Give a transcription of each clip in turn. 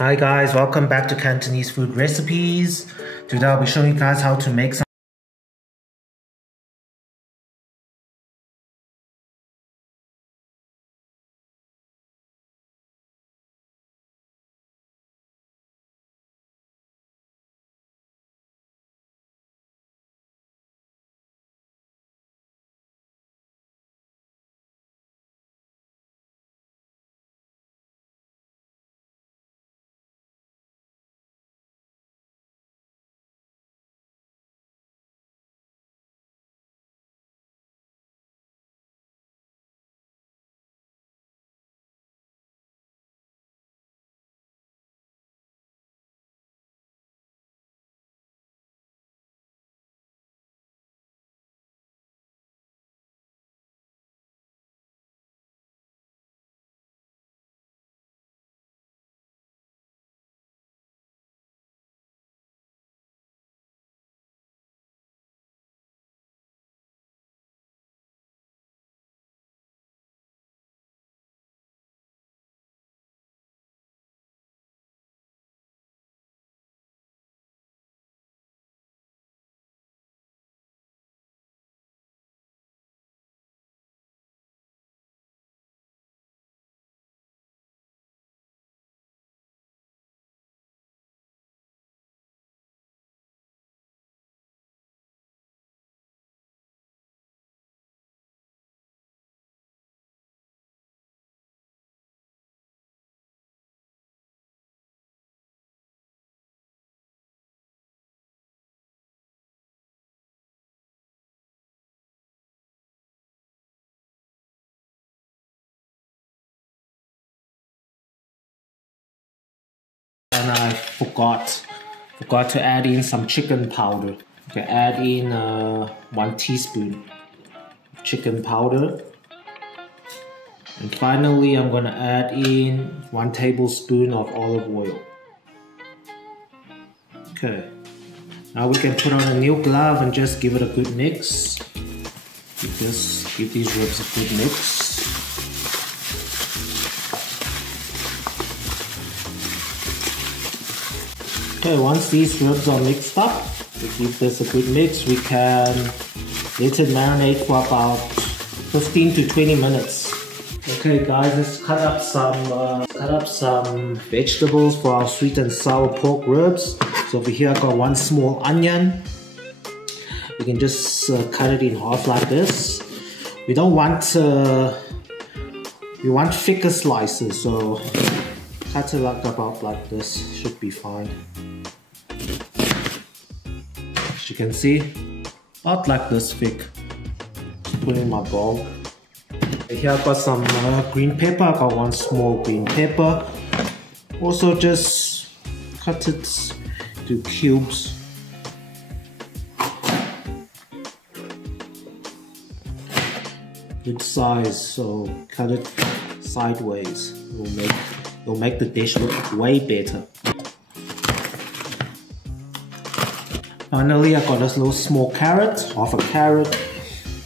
Hi guys, welcome back to Cantonese Food Recipes. Today I'll be showing you guys how to make some and I forgot to add in some chicken powder. Okay, add in 1 teaspoon chicken powder. And finally, I'm gonna add in 1 tablespoon of olive oil. Okay, now we can put on a new glove and just give it a good mix. Give these ribs a good mix. Okay, once these ribs are mixed up, we give this a good mix. We can let it marinate for about 15 to 20 minutes. Okay guys, let's cut up some vegetables for our sweet and sour pork ribs. So over here I got 1 small onion. We can just cut it in half like this. We don't want we want thicker slices, so cut it about like this, should be fine. As you can see, about like this thick. Put in my bowl. Here I've got some green pepper. I got 1 small green pepper. Also just cut it to cubes. Good size, so cut it sideways. It'll make the dish look way better. Finally, I got this little small carrot, half a carrot.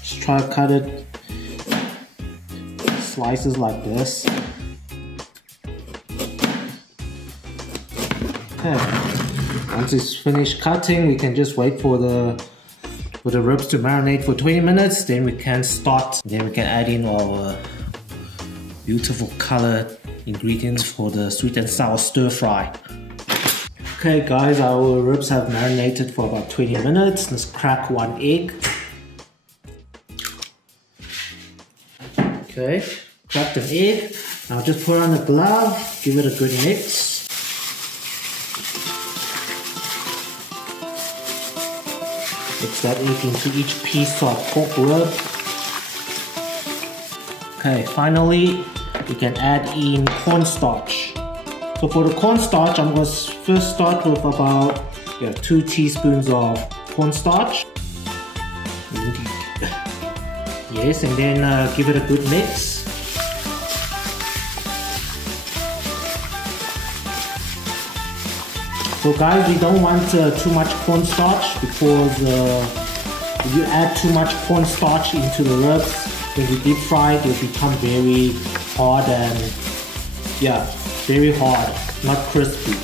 Just try to cut it slices like this. Okay. Once it's finished cutting, we can just wait for the ribs to marinate for 20 minutes. Then we can start. Then we can add in our beautiful colored ingredients for the sweet and sour stir fry. Okay guys, our ribs have marinated for about 20 minutes. Let's crack 1 egg. Okay, cracked an egg. Now just put on a glove, give it a good mix. Mix that egg into each piece of pork rib. Okay, finally we can add in cornstarch. So for the cornstarch, I'm going to first start with about 2 teaspoons of cornstarch. Yes, and then give it a good mix. So guys, we don't want too much cornstarch, because if you add too much cornstarch into the ribs, when you deep fry it, will become very hard and very hard. not crispy.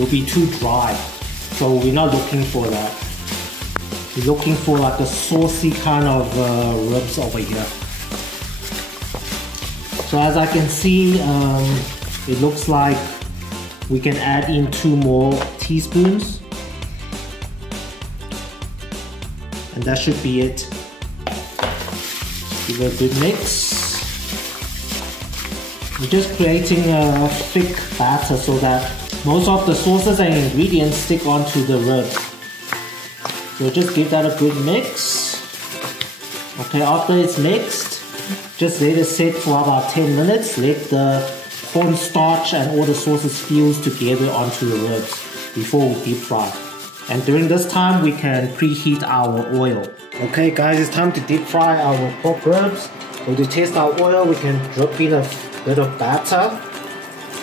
It'll be too dry. So we're not looking for that. We're looking for like a saucy kind of ribs over here. So as I can see, it looks like we can add in 2 more teaspoons. And that should be it. Give it a good mix. We're just creating a thick batter so that most of the sauces and ingredients stick onto the ribs. So just give that a good mix. Okay, after it's mixed, just let it sit for about 10 minutes. Let the cornstarch and all the sauces fuse together onto the ribs before we deep fry. And during this time, we can preheat our oil. Okay guys, it's time to deep fry our pork ribs. So to test our oil, we can drop in a bit of batter,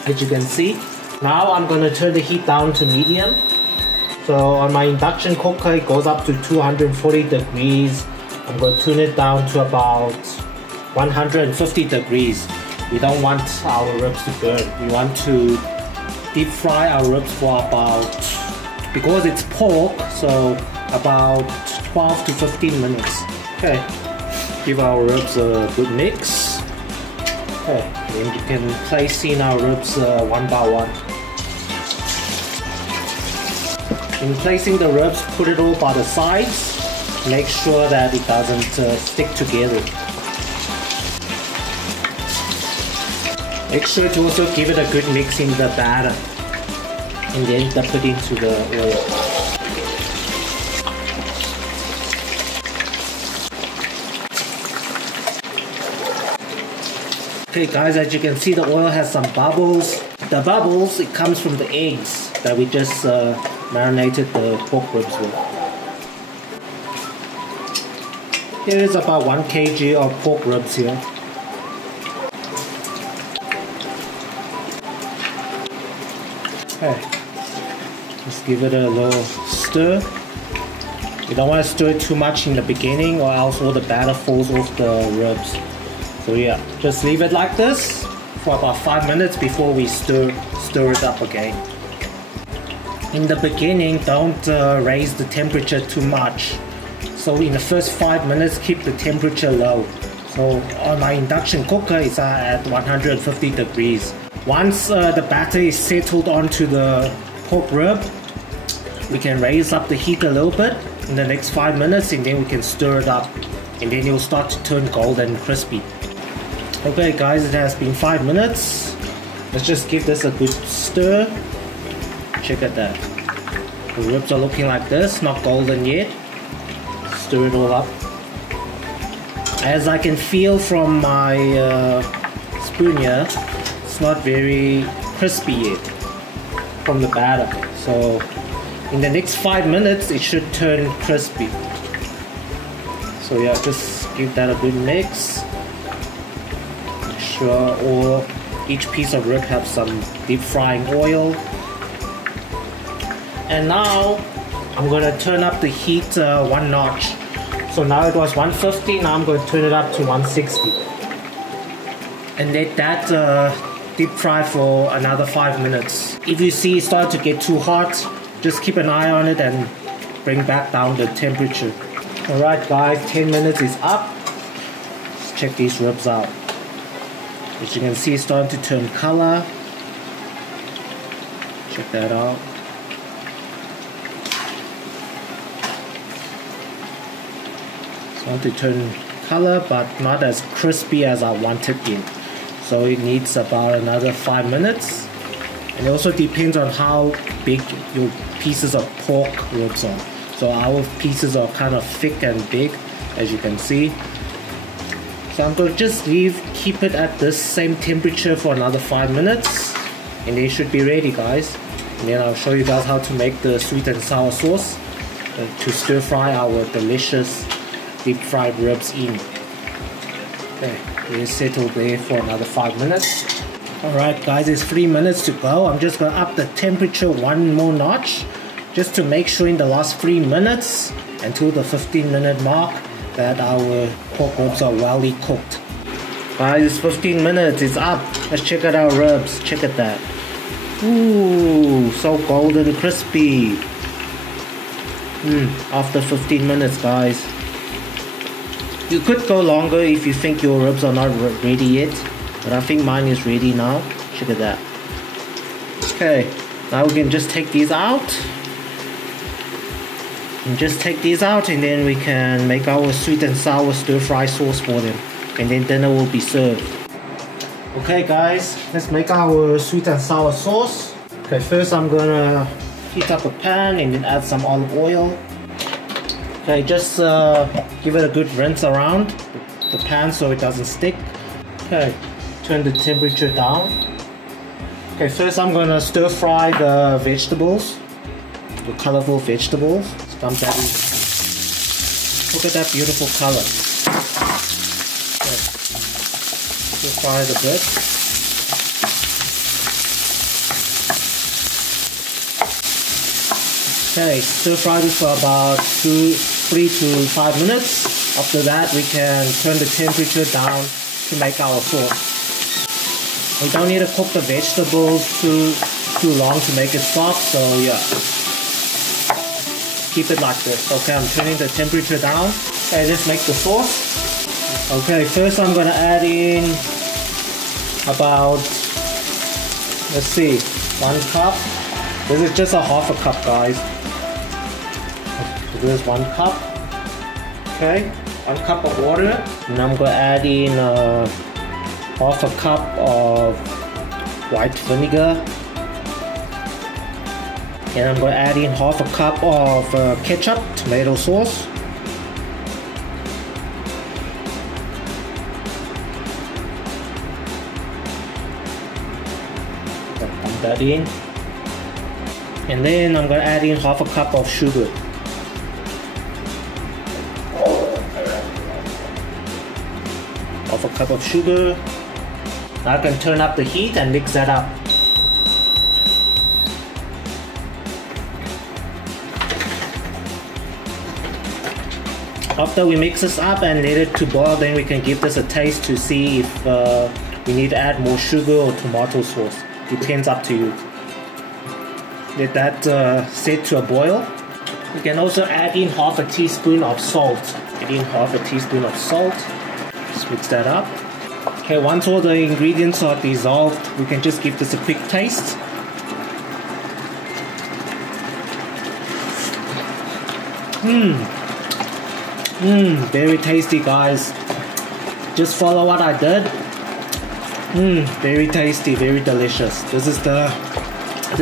as you can see. Now I'm going to turn the heat down to medium. So on my induction cooker, it goes up to 240 degrees. I'm going to turn it down to about 150 degrees. We don't want our ribs to burn. We want to deep fry our ribs for about, because it's pork, so about 12 to 15 minutes. Okay, give our ribs a good mix. Okay, then you can place in our ribs one by one. In placing the ribs, put it all by the sides. Make sure that it doesn't stick together. Make sure to also give it a good mix in the batter. And then dump it into the oil. Okay guys, as you can see, the oil has some bubbles. The bubbles, it comes from the eggs that we just marinated the pork ribs with. Here is about 1 kg of pork ribs here. Okay, just give it a little stir. You don't want to stir it too much in the beginning or else all the batter falls off the ribs. So yeah, just leave it like this for about 5 minutes before we stir it up again. In the beginning, don't raise the temperature too much. So in the first 5 minutes, keep the temperature low. So on my induction cooker, it's at 150 degrees. Once the batter is settled onto the pork rib, we can raise up the heat a little bit in the next 5 minutes, and then we can stir it up, and then it will start to turn golden and crispy. Okay guys, it has been 5 minutes. Let's just give this a good stir. Check at that. The ribs are looking like this, not golden yet. Stir it all up. As I can feel from my spoon here, it's not very crispy yet from the batter. So in the next 5 minutes, it should turn crispy. So yeah, just give that a good mix. Make sure each piece of rib has some deep frying oil. And now I'm going to turn up the heat 1 notch. So now it was 150, now I'm going to turn it up to 160. And let that deep fry for another 5 minutes. If you see it start to get too hot, just keep an eye on it and bring back down the temperature. Alright guys, 10 minutes is up. Let's check these ribs out. As you can see, it's starting to turn color. Check that out. To turn color, but not as crispy as I wanted it. So it needs about another 5 minutes. And it also depends on how big your pieces of pork ribs are. So our pieces are kind of thick and big, as you can see. So I'm going to just keep it at this same temperature for another 5 minutes, and they should be ready, guys. And then I'll show you guys how to make the sweet and sour sauce to stir fry our delicious deep fried ribs in. Okay, we're settled there for another 5 minutes. Alright guys, it's 3 minutes to go. I'm just going to up the temperature 1 more notch, just to make sure in the last 3 minutes until the 15-minute mark that our pork ribs are well cooked. Guys, it's 15 minutes, it's up. Let's check out our ribs. Check at that. Ooh, so golden crispy. After 15 minutes, guys. You could go longer if you think your ribs are not ready yet, but I think mine is ready now. Look at that. Okay, now we can just take these out. And then we can make our sweet and sour stir-fry sauce for them. And then dinner will be served. Okay guys, let's make our sweet and sour sauce. Okay, first I'm gonna heat up a pan and then add some olive oil. Okay, just give it a good rinse around the pan so it doesn't stick. Okay, turn the temperature down. Okay, first I'm gonna stir fry the vegetables, the colorful vegetables. Let's dump that in. Look at that beautiful color. Okay. Stir fry it a bit. Okay, stir fry this for about 3 to 5 minutes. After that, we can turn the temperature down to make our sauce. We don't need to cook the vegetables too long to make it soft, so yeah. Keep it like this. Okay, I'm turning the temperature down. Okay, let's make the sauce. Okay, first I'm gonna add in about, let's see, 1 cup. This is just a half a cup, guys. So this is 1 cup. Okay, 1 cup of water. And I'm gonna add in half a cup of white vinegar. And I'm going to add in half a cup of ketchup, tomato sauce. Pump that in. And then I'm going to add in half a cup of sugar. Half a cup of sugar. Now I can turn up the heat and mix that up. After we mix this up and let it to boil, then we can give this a taste to see if we need to add more sugar or tomato sauce. Depends up to you. Let that set to a boil. We can also add in half a teaspoon of salt. Add in half a teaspoon of salt. Just mix that up. Okay, once all the ingredients are dissolved, we can just give this a quick taste. Very tasty, guys. Just follow what I did. Very tasty, very delicious. This is the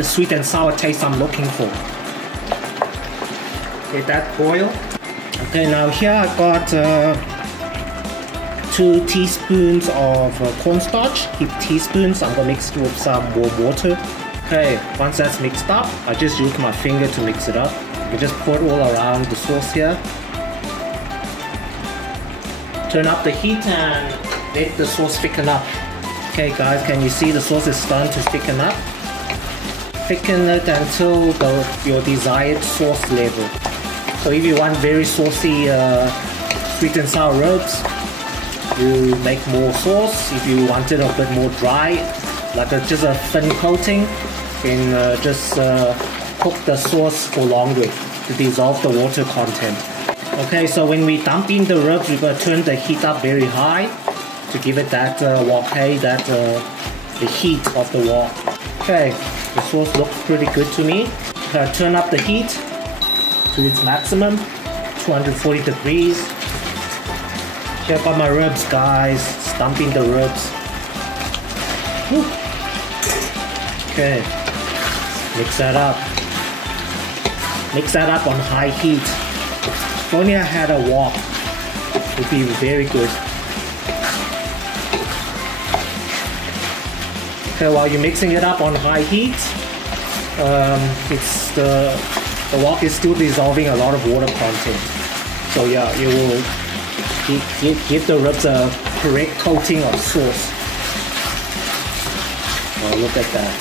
sweet and sour taste I'm looking for. Let that boil. Okay, now here I got 2 teaspoons of cornstarch. Keep teaspoons. I'm gonna mix it with some warm water. Okay, once that's mixed up, I just use my finger to mix it up. You just pour it all around the sauce here. Turn up the heat and let the sauce thicken up. Okay guys, can you see the sauce is starting to thicken up? Thicken it until your desired sauce level. So if you want very saucy sweet and sour ribs, you make more sauce. If you want it a bit more dry, like just a thin coating, then just cook the sauce for longer to dissolve the water content. Okay, so when we dump in the ribs, we're going to turn the heat up very high to give it that the heat of the wok. Okay, the sauce looks pretty good to me. Turn up the heat to its maximum, 240 degrees. Here I got my ribs, guys. Dumping the ribs. Woo. Okay, mix that up. Mix that up on high heat. If only I had a wok, it would be very good. Okay, while you're mixing it up on high heat, the wok is still dissolving a lot of water content. So yeah, it will give the ribs a correct coating of sauce. Oh, look at that.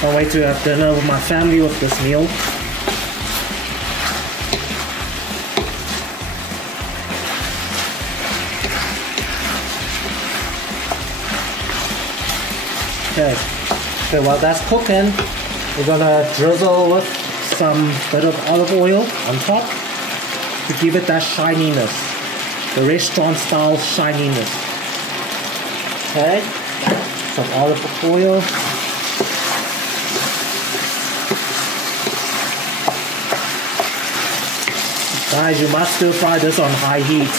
Can't wait to have dinner with my family with this meal. Okay. Okay, while that's cooking, we're gonna drizzle with some bit of olive oil on top to give it that shininess, the restaurant style shininess. Okay, some olive oil. Guys, you must stir fry this on high heat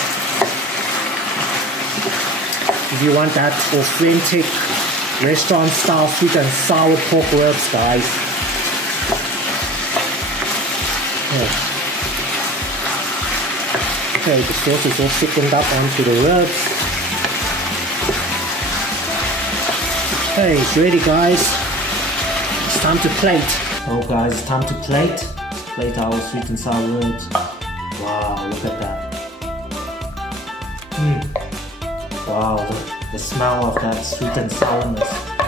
if you want that authentic restaurant style sweet and sour pork ribs, guys. Okay, the sauce is all thickened up onto the ribs. Okay, it's ready, guys. It's time to plate. Oh guys, it's time to plate our sweet and sour ribs. Wow, look at that. Wow, the smell of that sweet and sourness.